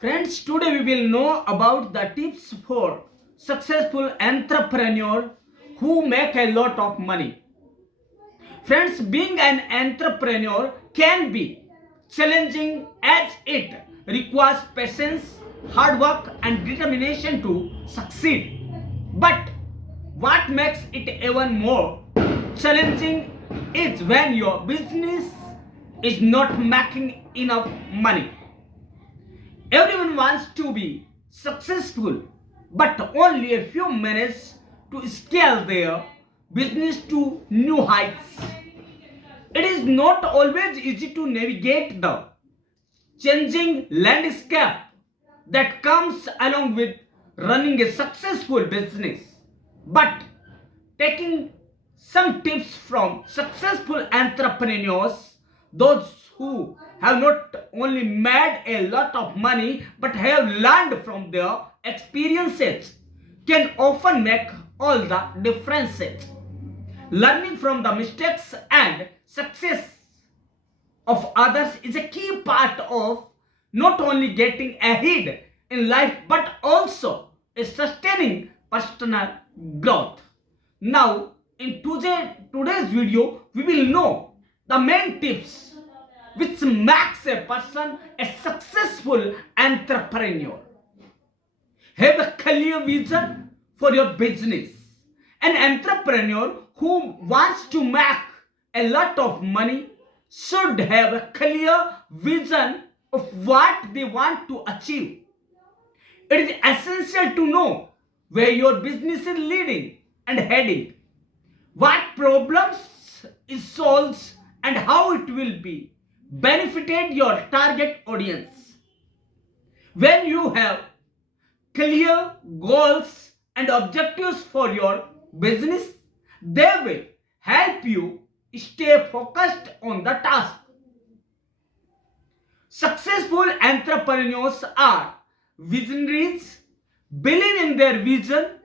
Friends, today we will know about the tips for successful entrepreneur who make a lot of money. Friends, being an entrepreneur can be challenging as it requires patience, hard work and determination to succeed. But what makes it even more challenging is when your business is not making enough money. Everyone wants to be successful, but only a few manage to scale their business to new heights. It is not always easy to navigate the changing landscape that comes along with running a successful business. But taking some tips from successful entrepreneurs, those who have not only made a lot of money but have learned from their experiences, can often make all the differences. Learning from the mistakes and success of others is a key part of not only getting ahead in life but also sustaining personal growth. Now, in today's video, we will know the main tips which makes a person a successful entrepreneur. Have a clear vision for your business. An entrepreneur who wants to make a lot of money should have a clear vision of what they want to achieve. It is essential to know where your business is leading and heading, what problems it solves, and how it will be benefited your target audience. When you have clear goals and objectives for your business, they will help you stay focused on the task. Successful entrepreneurs are visionaries, believe in their vision,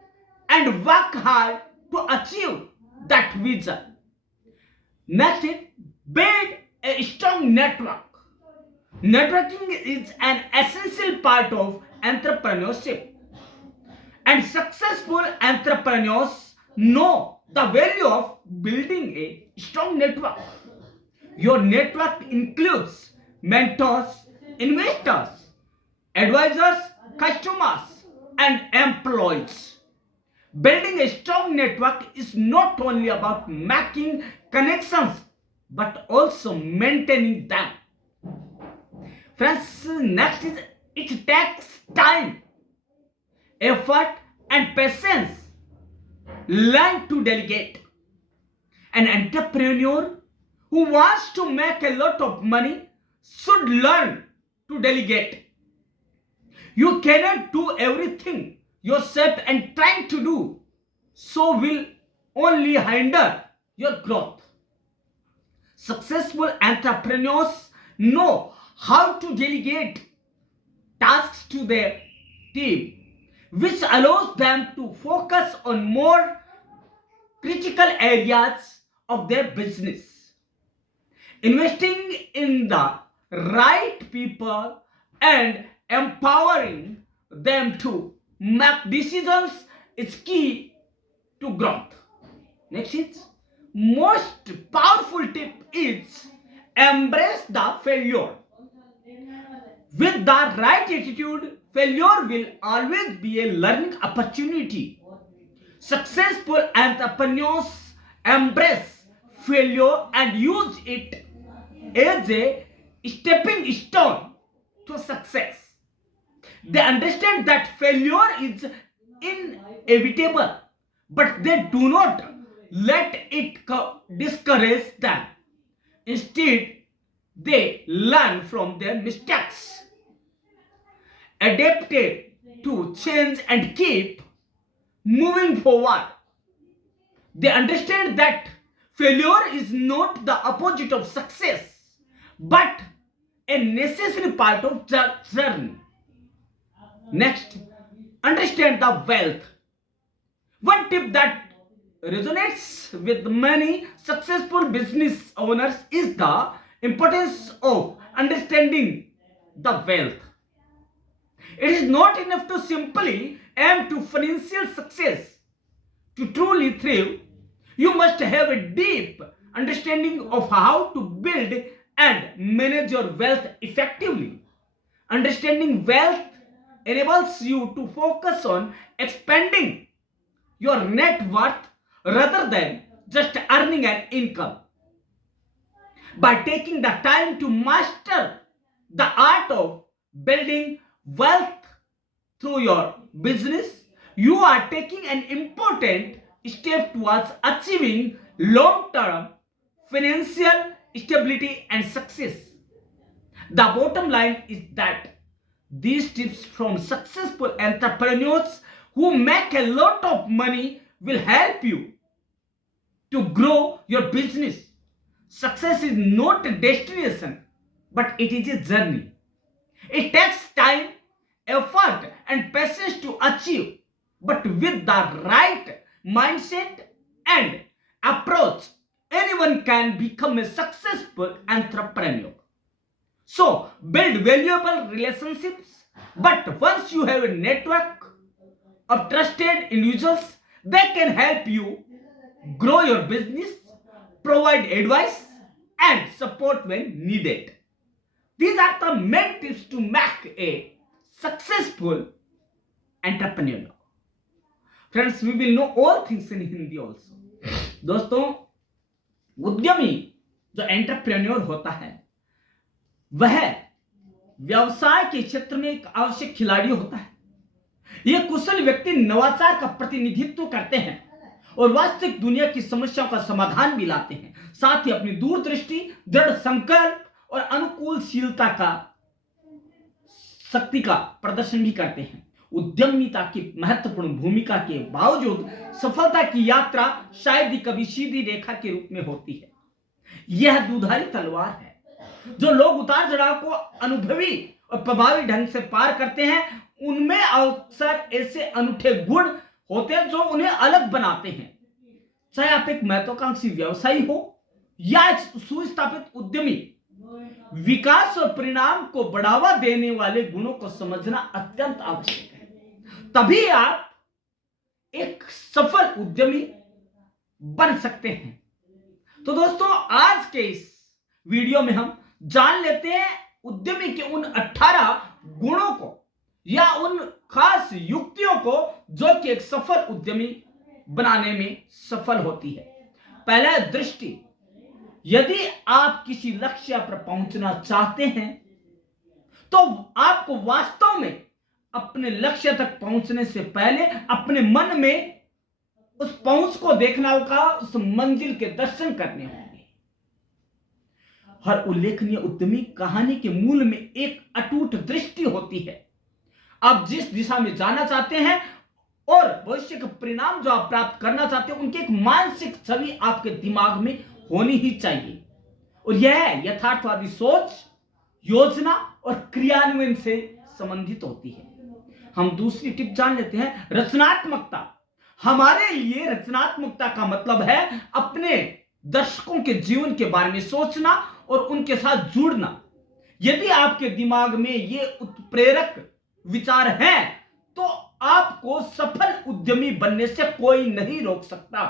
and work hard to achieve that vision. Next is build a strong network. Networking is an essential part of entrepreneurship, and successful entrepreneurs know the value of building a strong network. Your network includes mentors, investors, advisors, customers, and employees. Building a strong network is not only about making connections but also maintaining them. Friends, next is it takes time, effort, and patience. Learn to delegate. An entrepreneur who wants to make a lot of money should learn to delegate. You cannot do everything yourself, and trying to do so will only hinder your growth. Successful entrepreneurs know how to delegate tasks to their team, which allows them to focus on more critical areas of their business. Investing in the right people and empowering them to make decisions is key to growth. Next is most powerful tip is embrace the failure. With the right attitude, failure will always be a learning opportunity. Successful entrepreneurs embrace failure and use it as a stepping stone to success. They understand that failure is inevitable, but they do not let it discourage them. Instead, they learn from their mistakes, adapt to change, and keep moving forward. They understand that failure is not the opposite of success, but a necessary part of the journey. Next, understand the wealth. One tip that resonates with many successful business owners is the importance of understanding the wealth. It is not enough to simply aim to financial success. To truly thrive, you must have a deep understanding of how to build and manage your wealth effectively. Understanding wealth enables you to focus on expanding your net worth rather than just earning an income. By taking the time to master the art of building wealth through your business, you are taking an important step towards achieving long-term financial stability and success. The bottom line is that these tips from successful entrepreneurs who make a lot of money will help you to grow your business. Success is not a destination, but it is a journey. It takes time, effort, and patience to achieve, but with the right mindset and approach, anyone can become a successful entrepreneur. So, build valuable relationships, but once you have a network of trusted individuals, they can help you grow your business, provide advice, and support when needed. These are the main tips to make a successful entrepreneur. Friends, we will know all things in Hindi also. दोस्तों, उद्यमी जो entrepreneur होता है वह व्यवसाय के क्षेत्र में एक आवश्यक खिलाड़ी होता है। यह कुशल व्यक्ति नवाचार का प्रतिनिधित्व करते हैं और वास्तविक दुनिया की समस्याओं का समाधान भी लाते हैं। साथ ही अपनी दूरदृष्टि, दृढ़ संकल्प और अनुकूलशीलता का शक्ति का प्रदर्शन भी करते हैं। उद्यमिता की महत्वपूर्ण भूमिका के बावजूद सफलता की यात्रा शायद ही कभी सीधी रेखा के रूप में होती है। यह दुधारी तलवार है। जो लोग उतार चढ़ाव को अनुभवी और प्रभावी ढंग से पार करते हैं, उनमें अक्सर ऐसे अनूठे गुण होते हैं जो उन्हें अलग बनाते हैं। चाहे आप एक महत्वाकांक्षी व्यवसायी हो या एक सुस्थापित उद्यमी, विकास और परिणाम को बढ़ावा देने वाले गुणों को समझना अत्यंत आवश्यक है। तभी आप एक सफल उद्यमी बन सकते हैं। तो दोस्तों, आज के इस वीडियो में हम जान लेते हैं उद्यमी के उन 18 गुणों को या उन खास युक्तियों को जो कि एक सफल उद्यमी बनाने में सफल होती है। पहला है दृष्टि। यदि आप किसी लक्ष्य पर पहुंचना चाहते हैं तो आपको वास्तव में अपने लक्ष्य तक पहुंचने से पहले अपने मन में उस पहुंच को देखना होगा, उस मंजिल के दर्शन करने होंगे। हर उल्लेखनीय उद्यमी कहानी के मूल में एक अटूट दृष्टि होती है। आप जिस दिशा में जाना चाहते हैं और भविष्य के परिणाम जो आप प्राप्त करना चाहते हैं, उनकी एक मानसिक छवि आपके दिमाग में होनी ही चाहिए और यह यथार्थवादी सोच, योजना और क्रियान्वयन से संबंधित होती है। हम दूसरी टिप जान लेते हैं, रचनात्मकता। हमारे लिए रचनात्मकता का मतलब है अपने दर्शकों के जीवन के बारे में सोचना और उनके साथ जुड़ना। यदि आपके दिमाग में ये उत्प्रेरक विचार हैं तो आपको सफल उद्यमी बनने से कोई नहीं रोक सकता।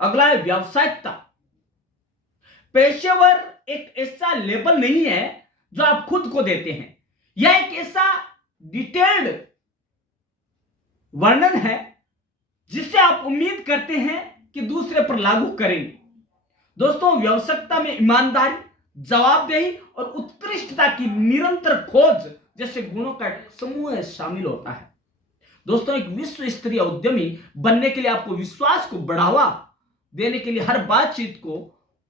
अगला है व्यावसायिकता। पेशेवर एक ऐसा लेबल नहीं है जो आप खुद को देते हैं। यह एक ऐसा डिटेल्ड वर्णन है जिससे आप उम्मीद करते हैं कि दूसरे पर लागू करेंगे। दोस्तों, व्यावसायिकता में ईमानदारी, जवाबदेही और उत्कृष्टता की निरंतर खोज जैसे गुणों का एक समूह शामिल होता है। दोस्तों, एक विश्व स्तरीय उद्यमी बनने के लिए आपको विश्वास को बढ़ावा देने के लिए हर बातचीत को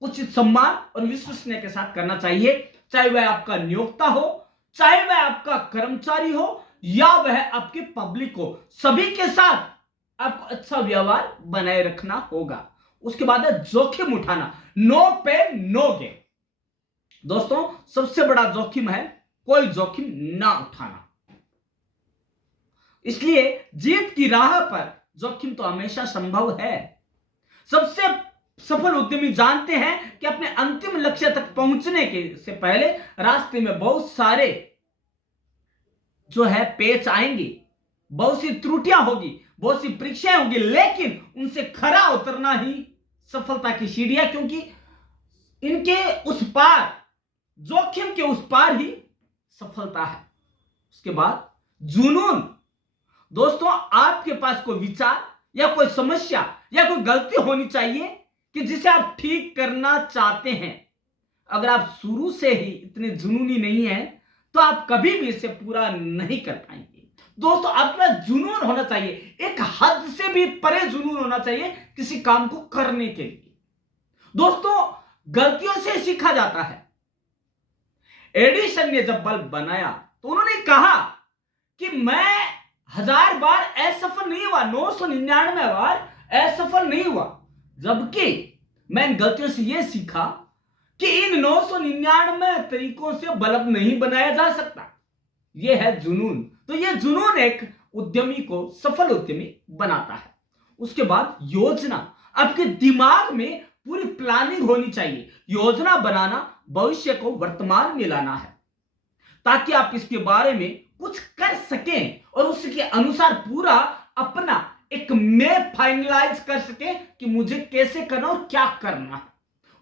उचित सम्मान और विश्वसनीयता के साथ करना चाहिए। चाहे वह आपका नियोक्ता हो, चाहे वह आपका कर्मचारी हो या वह आपकी पब्लिक हो, सभी के साथ आपको अच्छा व्यवहार बनाए रखना होगा। उसके बाद है जोखिम उठाना। No pain no gain. दोस्तों, सबसे बड़ा जोखिम है कोई जोखिम ना उठाना। इसलिए जीत की राह पर जोखिम तो हमेशा संभव है। सबसे सफल उद्यमी जानते हैं कि अपने अंतिम लक्ष्य तक पहुंचने के से पहले रास्ते में बहुत सारे जो है पेच आएंगे, बहुत सी त्रुटियां होगी, बहुत सी परीक्षाएं होगी, लेकिन उनसे खरा उतरना ही सफलता की सीढ़ी है, क्योंकि इनके उस पार, जोखिम के उस पार ही सफलता है। उसके बाद जुनून। दोस्तों, आपके पास कोई विचार या कोई समस्या या कोई गलती होनी चाहिए कि जिसे आप ठीक करना चाहते हैं। अगर आप शुरू से ही इतने जुनूनी नहीं है तो आप कभी भी इसे पूरा नहीं कर पाएंगे। दोस्तों, आपके पास जुनून होना चाहिए, एक हद से भी परे जुनून होना चाहिए किसी काम को करने के लिए। दोस्तों, गलतियों से सीखा जाता है। एडिसन ने जब बल्ब बनाया तो उन्होंने कहा कि मैं 1000 बार असफल नहीं हुआ, 999 बार असफल नहीं हुआ, जबकि मैं इन गलतियों से यह सीखा कि इन 999 तरीकों से बल्ब नहीं बनाया जा सकता। यह है जुनून। तो यह जुनून एक उद्यमी को सफल उद्यमी बनाता है। उसके बाद योजना। आपके दिमाग में पूरी प्लानिंग होनी चाहिए। योजना बनाना भविष्य को वर्तमान में लाना है, ताकि आप इसके बारे में कुछ कर सकें और उसके अनुसार पूरा अपना एक मैप फाइनलाइज कर सके कि मुझे कैसे करना और क्या करना है।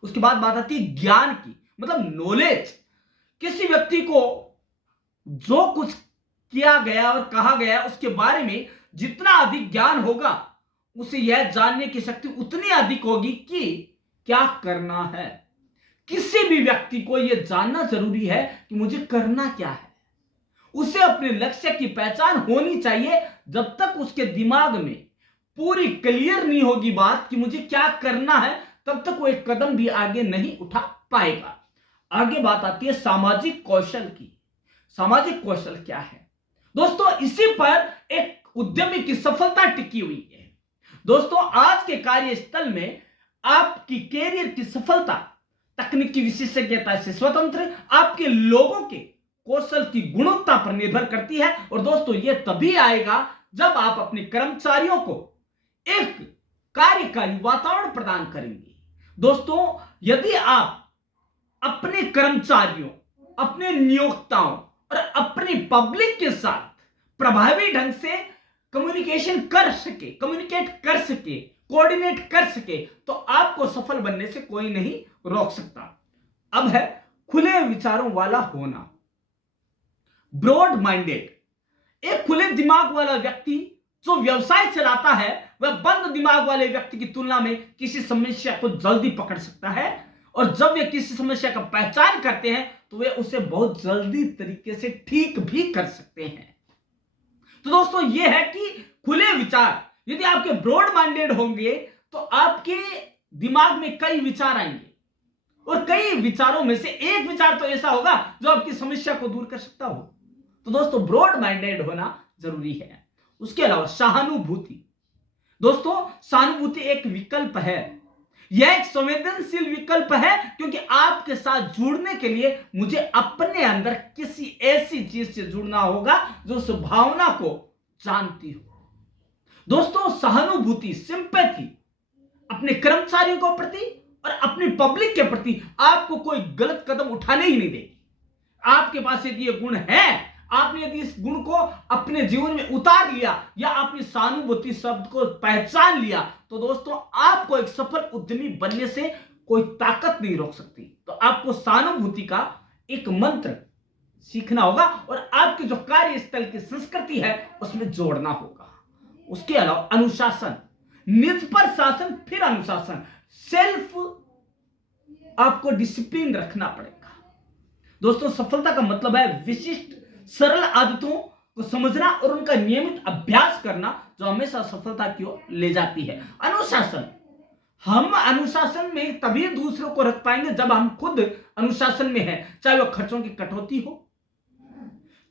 उसके बाद बात आती है ज्ञान की, मतलब नॉलेज। किसी व्यक्ति को जो कुछ किया गया और कहा गया उसके बारे में जितना अधिक ज्ञान होगा, उसे यह जानने की शक्ति उतनी अधिक होगी कि क्या करना है। किसी भी व्यक्ति को यह जानना जरूरी है कि मुझे करना क्या है। उसे अपने लक्ष्य की पहचान होनी चाहिए। जब तक उसके दिमाग में पूरी क्लियर नहीं होगी बात कि मुझे क्या करना है, तब तक वो एक कदम भी आगे नहीं उठा पाएगा। आगे बात आती है सामाजिक कौशल की। सामाजिक कौशल क्या है? दोस्तों, इसी पर एक उद्यमी की सफलता टिकी हुई है। दोस्तों, आज के कार्यस्थल में आपकी कैरियर की सफलता तकनीकी विशेषज्ञता से स्वतंत्र आपके लोगों के कौशल की गुणवत्ता पर निर्भर करती है। और दोस्तों, यह तभी आएगा जब आप अपने कर्मचारियों को एक कार्यकारी वातावरण प्रदान करेंगे। दोस्तों, यदि आप अपने कर्मचारियों, अपने नियोक्ताओं और अपनी पब्लिक के साथ प्रभावी ढंग से कम्युनिकेट कर सके, कोऑर्डिनेट कर सके, तो आपको सफल बनने से कोई नहीं रोक सकता। अब है खुले विचारों वाला होना, ब्रॉड माइंडेड। एक खुले दिमाग वाला व्यक्ति जो व्यवसाय चलाता है, वह बंद दिमाग वाले व्यक्ति की तुलना में किसी समस्या को जल्दी पकड़ सकता है, और जब वे किसी समस्या का पहचान करते हैं तो वे उसे बहुत जल्दी तरीके से ठीक भी कर सकते हैं। तो दोस्तों, यह है कि खुले विचार, यदि आपके ब्रॉड माइंडेड होंगे तो आपके दिमाग में कई विचार आएंगे, और कई विचारों में से एक विचार तो ऐसा होगा जो आपकी समस्या को दूर कर सकता हो। तो दोस्तों, ब्रॉड माइंडेड होना जरूरी है। उसके अलावा सहानुभूति। दोस्तों, सहानुभूति एक विकल्प है। यह एक संवेदनशील विकल्प है, क्योंकि आपके साथ जुड़ने के लिए मुझे अपने अंदर किसी ऐसी चीज से जुड़ना होगा जो उस भावना को जानती हो। दोस्तों, सहानुभूति, सिंपैथी, अपने कर्मचारियों के प्रति और अपनी पब्लिक के प्रति आपको कोई गलत कदम उठाने ही नहीं देगी। आपके पास यदि यह गुण है, आपने यदि इस गुण को अपने जीवन में उतार लिया या आपने सहानुभूति शब्द को पहचान लिया, तो दोस्तों, आपको एक सफल उद्यमी बनने से कोई ताकत नहीं रोक सकती। तो आपको सहानुभूति का एक मंत्र सीखना होगा और आपके जो कार्यस्थल की संस्कृति है उसमें जोड़ना होगा। उसके अलावा अनुशासन, निज पर शासन फिर अनुशासन, सेल्फ आपको डिसिप्लिन रखना पड़ेगा। दोस्तों, सफलता का मतलब है विशिष्ट सरल आदतों को समझना और उनका नियमित अभ्यास करना, जो हमेशा सफलता की ओर ले जाती है। अनुशासन, हम अनुशासन में तभी दूसरों को रख पाएंगे जब हम खुद अनुशासन में हैं, चाहे वह खर्चों की कटौती हो,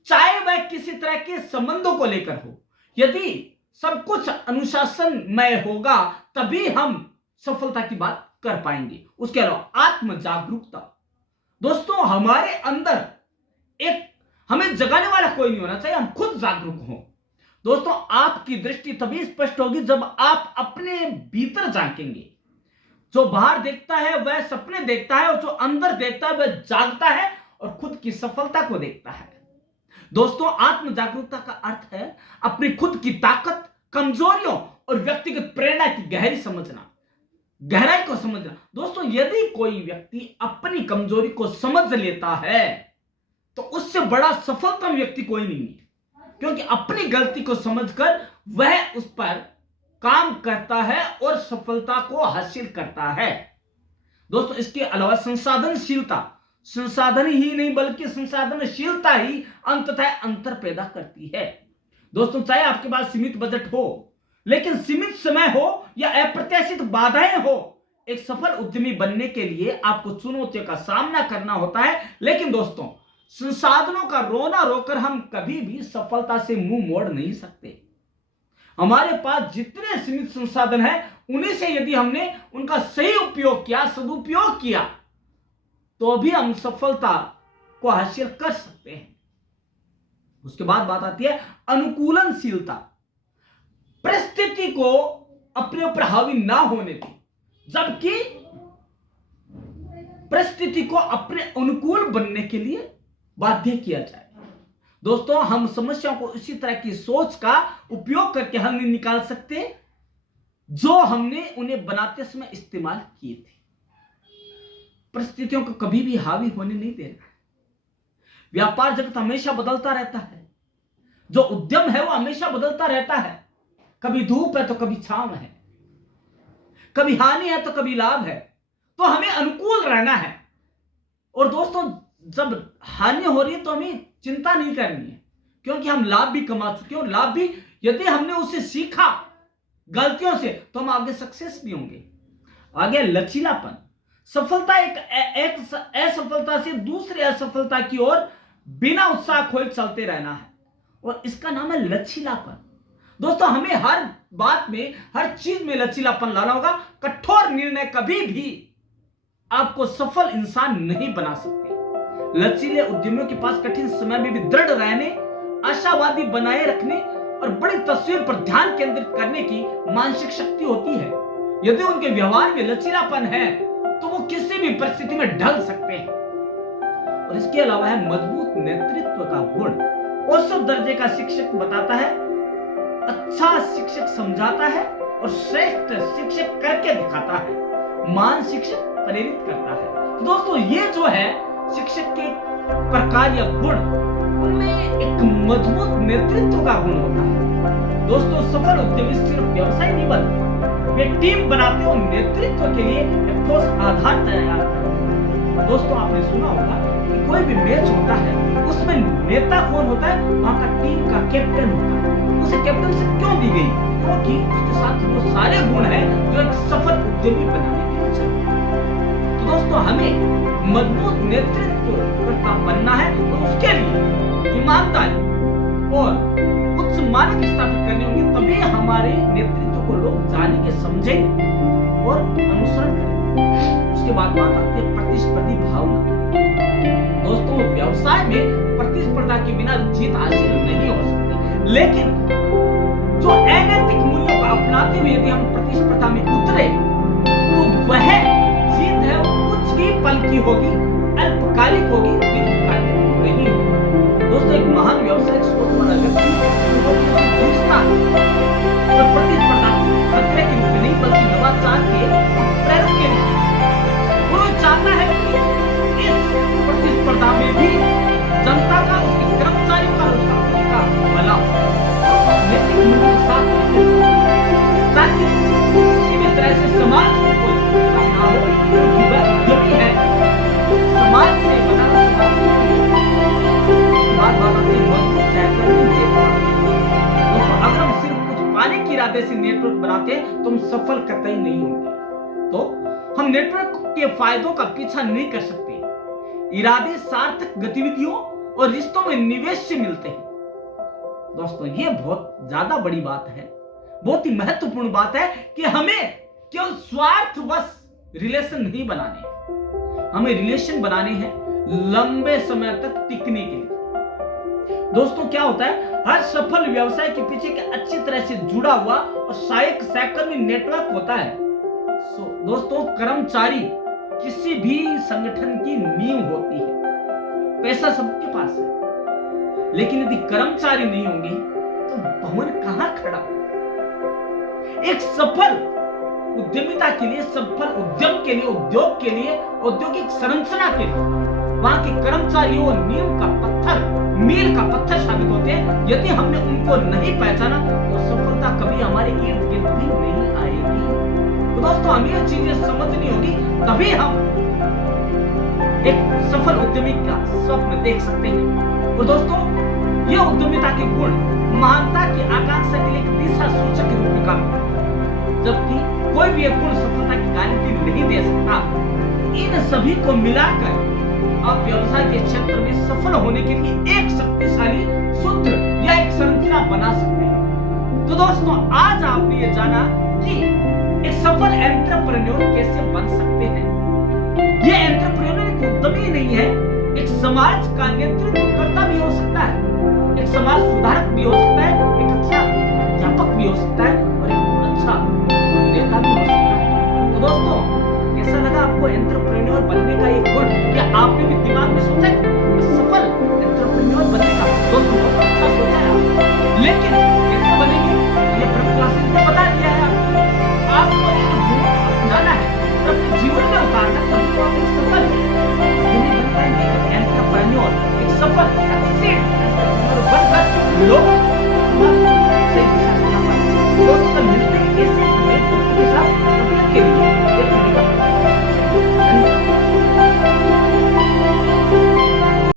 चाहे वह किसी तरह के संबंधों को लेकर हो। यदि सब कुछ अनुशासन में होगा तभी हम सफलता की बात कर पाएंगे। उसके अलावा आत्म जागरूकता। दोस्तों, हमारे अंदर एक हमें जगाने वाला कोई नहीं होना चाहिए, हम खुद जागरूक हों। दोस्तों, आपकी दृष्टि तभी स्पष्ट होगी जब आप अपने भीतर झांकेंगे। जो बाहर देखता है वह सपने देखता है, और जो अंदर देखता है वह जागता है और खुद की सफलता को देखता है। दोस्तों, आत्म जागरूकता का अर्थ है अपनी खुद की ताकत, कमजोरियों और व्यक्तिगत प्रेरणा की गहराई को समझना। दोस्तों, यदि कोई व्यक्ति अपनी कमजोरी को समझ लेता है तो उससे बड़ा सफलतम व्यक्ति कोई नहीं है, क्योंकि अपनी गलती को समझकर वह उस पर काम करता है और सफलता को हासिल करता है। दोस्तों, इसके अलावा संसाधन ही नहीं बल्कि संसाधनशीलता ही अंततः अंतर पैदा करती है। दोस्तों, चाहे आपके पास सीमित बजट हो, लेकिन सीमित समय हो या अप्रत्याशित बाधाएं हो, एक सफल उद्यमी बनने के लिए आपको चुनौतियों का सामना करना होता है। लेकिन दोस्तों, संसाधनों का रोना रोकर हम कभी भी सफलता से मुंह मोड़ नहीं सकते। हमारे पास जितने सीमित संसाधन हैं, उन्हीं से यदि हमने उनका सही उपयोग किया, सदुपयोग किया, तो भी हम सफलता को हासिल कर सकते हैं। उसके बाद बात आती है अनुकूलनशीलता। परिस्थिति को अपने ऊपर हावी ना होने दी, जबकि परिस्थिति को अपने अनुकूल बनने के लिए बाध्य किया जाए। दोस्तों, हम समस्याओं को इसी तरह की सोच का उपयोग करके हल नहीं निकाल सकते जो हमने उन्हें बनाते समय इस्तेमाल किए थे। परिस्थितियों को कभी भी हावी होने नहीं देना। व्यापार जगत हमेशा बदलता रहता है, जो उद्यम है वो हमेशा बदलता रहता है। कभी धूप है तो कभी छांव है, कभी हानि है तो कभी लाभ है, तो हमें अनुकूल रहना है। और दोस्तों, जब हानि हो रही है तो हमें चिंता नहीं करनी है, क्योंकि हम लाभ भी कमा चुके हैं, और लाभ भी यदि हमने उसे सीखा गलतियों से तो हम आगे सक्सेस भी होंगे। आगे लचीलापन। सफलता एक असफलता से दूसरी असफलता की ओर बिना उत्साह खोए चलते रहना है, और इसका नाम है लचीलापन। दोस्तों, हमें हर बात में, हर चीज में लचीलापन लाना होगा। कठोर निर्णय कभी भी आपको सफल इंसान नहीं बना सकते। लचीले उद्यमियों के पास कठिन समय में भी दृढ़ रहने, आशावादी बनाए रखने और बड़ी तस्वीर पर ध्यान केंद्रित करने की मानसिक शक्ति होती है। यदि उनके व्यवहार में लचीलापन है तो वो किसी भी परिस्थिति में ढल सकते हैं। और इसके अलावा है मजबूत नेतृत्व का गुण। औसत दर्जे का शिक्षक बताता है, अच्छा शिक्षक समझाता है और श्रेष्ठ शिक्षक करके दिखाता है, महान शिक्षक प्रेरित करता है। तो दोस्तों, ये जो है शिक्षक के प्रकार या गुण, उनमें एक मजबूत नेतृत्व का गुण होता है। दोस्तों, सफल उद्यमी सिर्फ व्यवसाय नहीं बनते, वे टीम बनाते हैं और नेतृत्व के लिए एक ठोस आधार तैयार करते हैं। दोस्तों, आपने सुना होगा कि कोई भी मैच होता है, उसमें नेता कौन होता है? वहां का टीम का कैप्टन होता है। उसे कैप्टनशिप क्यों दी गई? क्योंकि उसके साथ वो सारे गुण हैं जो एक सफल उद्यमी बनाने के लिए चाहिए। तो दोस्तों, हमें मजबूत नेतृत्व बनना है, तो उसके लिए ईमानदारी और उच्च मानक स्थापित करने होंगे, तभी हमारे नेतृत्व को लोग जानेंगे, समझेंगे और अनुसरण करेंगे। उसके बाद बात आती है प्रतिस्पर्धी भावना। दोस्तों, व्यवसाय में प्रतिस्पर्धा के बिना जीत हासिल नहीं हो सकती, लेकिन जो अनैतिक मूल्यों को अपनाते हुए यदि हम प्रतिस्पर्धा में उतरे तो वह जीत है कुछ ही पल की होगी, अल्पकालिक होगी, दीर्घकालिक नहीं होगी। दोस्तों, एक महान व्यवसायिक सोच वाला व्यक्ति जूझता और प्रतिस्पर्धा खतरे के रूप में नहीं बल्कि नवाचार के प्रेरक के रूप में। वो चाहता है कि इस प्रतिस्पर्धा में भी जनता का, उसके कर्मचारियों का, उसका भला नैतिक मूल्यों के साथ, ताकि किसी भी तरह से समाज को कोई नुकसान ना हो, क्योंकि वह उद्यमी है, समाज से बना समाज बात आती है मजबूत सहकर्मी नेटवर्क। दोस्तों, अगर हम सिर्फ कुछ पाने के इरादे से नेटवर्क बनाते हैं तो हम सफल कतई नहीं होंगे। तो हम नेटवर्क के फायदों का पीछा नहीं कर सकते। इरादे सार्थक गतिविधियों और रिश्तों में निवेश से मिलते हैं। दोस्तों, ये बहुत ज्यादा बड़ी बात है, बहुत ही महत्वपूर्ण बात है कि हमें केवल स्वार्थवश रिलेशन नहीं बनाने, हमें रिलेशन बनाने हैं लंबे समय तक टिकने के लिए। दोस्तों, क्या होता है, हर सफल व्यवसाय के पीछे एक अच्छी तरह से जुड़ा हुआ और सहायक सहकर्मी नेटवर्क होता है। दोस्तों, कर्मचारी किसी भी संगठन की नींव होती है। पैसा सबके पास है, लेकिन यदि कर्मचारी नहीं होंगे तो भवन कहां खड़ा होगा? एक सफल उद्यमिता के लिए, सफल उद्यम के लिए, उद्योग के लिए, औद्योगिक संरचना के लिए वहां के कर्मचारी वो नींव का पत्थर, मील का पत्थर साबित होते हैं। यदि हमने उनको नहीं पहचाना तो सफलता कभी हमारे इर्द गिर्द भी नहीं आएगी। तो दोस्तों, हमें ये चीजें समझनी होगी, तभी हम एक सफल उद्यमी का स्वप्न देख सकते हैं। और दोस्तों, ये उद्यमिता के गुण महानता की आकांक्षा के लिए एक दिशा सूचक के रूप में काम करते हैं, जबकि कोई भी एक गुण सफलता की गारंटी नहीं दे सकता। इन सभी को मिलाकर आप व्यवसाय के क्षेत्र में सफल होने के लिए एक शक्तिशाली सूत्र या एक संरचना बना सकते हैं। तो दोस्तों, आज आपने ये जाना कि एक सफल एंटरप्रेन्योर कैसे बन सकते हैं। ये एंटरप्रेन्योर एक उद्यमी नहीं है, एक समाज का नेतृत्वकर्ता भी हो सकता है, एक समाज सुधारक भी हो सकता है, एक अच्छा अध्यापक भी हो सकता है और एक अच्छा नेता भी हो सकता है। तो दोस्तों, कैसा लगा आपको एंटरप्रेन्योर बनने का एक गुण? क्या आपने भी दिमाग में सोचा सफल एंटरप्रेन्योर बनने का? दोस्तों, बहुत अच्छा सोचा है, लेकिन